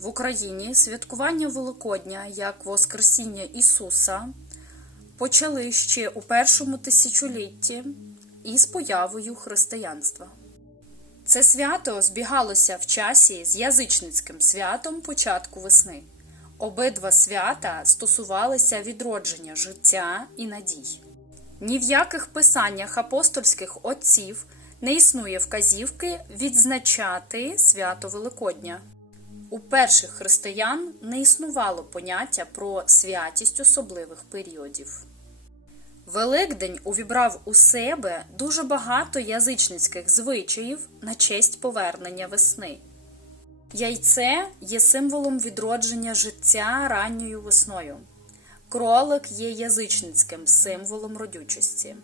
В Україні святкування Великодня як Воскресіння Ісуса почали ще у першому тисячолітті із появою християнства. Це свято збігалося в часі з язичницьким святом початку весни. Обидва свята стосувалися відродження життя і надій. Ні в яких писаннях апостольських отців не існує вказівки відзначати свято Великодня. У перших християн не існувало поняття про святість особливих періодів. Великдень увібрав у себе дуже багато язичницьких звичаїв на честь повернення весни. Яйце є символом відродження життя ранньою весною. Кролик є язичницьким символом родючості.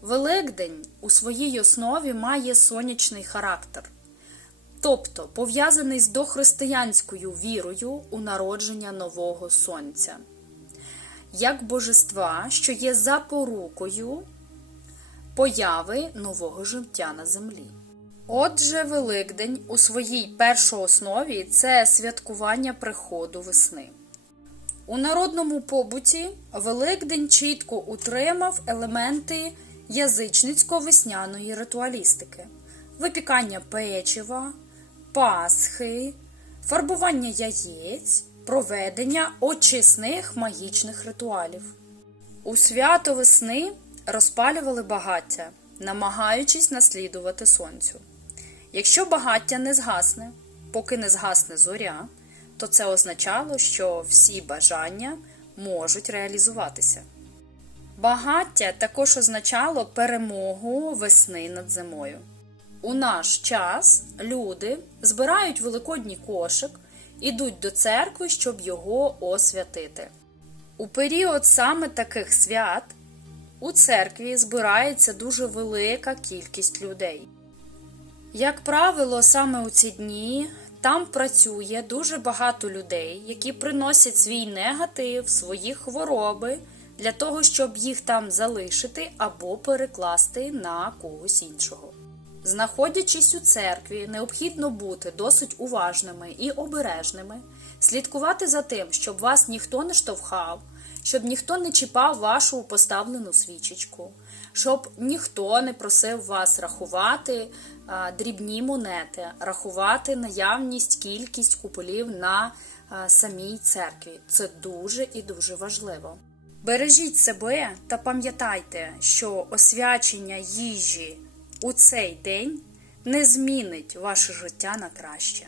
Великдень у своїй основі має сонячний характер, тобто пов'язаний з дохристиянською вірою у народження нового сонця, як божества, що є запорукою появи нового життя на землі. Отже, Великдень у своїй першооснові це святкування приходу весни. У народному побуті Великдень чітко утримав елементи язичницько-весняної ритуалістики, випікання печива, пасхи, фарбування яєць, проведення очисних магічних ритуалів. У свято весни розпалювали багаття, намагаючись наслідувати сонцю. Якщо багаття не згасне, поки не згасне зоря, то це означало, що всі бажання можуть реалізуватися. Багаття також означало перемогу весни над зимою. У наш час люди збирають великодній кошик, ідуть до церкви, щоб його освятити. У період саме таких свят у церкві збирається дуже велика кількість людей. Як правило, саме у ці дні там працює дуже багато людей, які приносять свій негатив, свої хвороби для того, щоб їх там залишити або перекласти на когось іншого. Знаходячись у церкві, необхідно бути досить уважними і обережними, слідкувати за тим, щоб вас ніхто не штовхав, щоб ніхто не чіпав вашу поставлену свічечку, щоб ніхто не просив вас рахувати а, дрібні монети, рахувати наявність, кількість куполів на а, самій церкві. Це дуже і дуже важливо. Бережіть себе та пам'ятайте, що освячення їжі у цей день не змінить ваше життя на краще.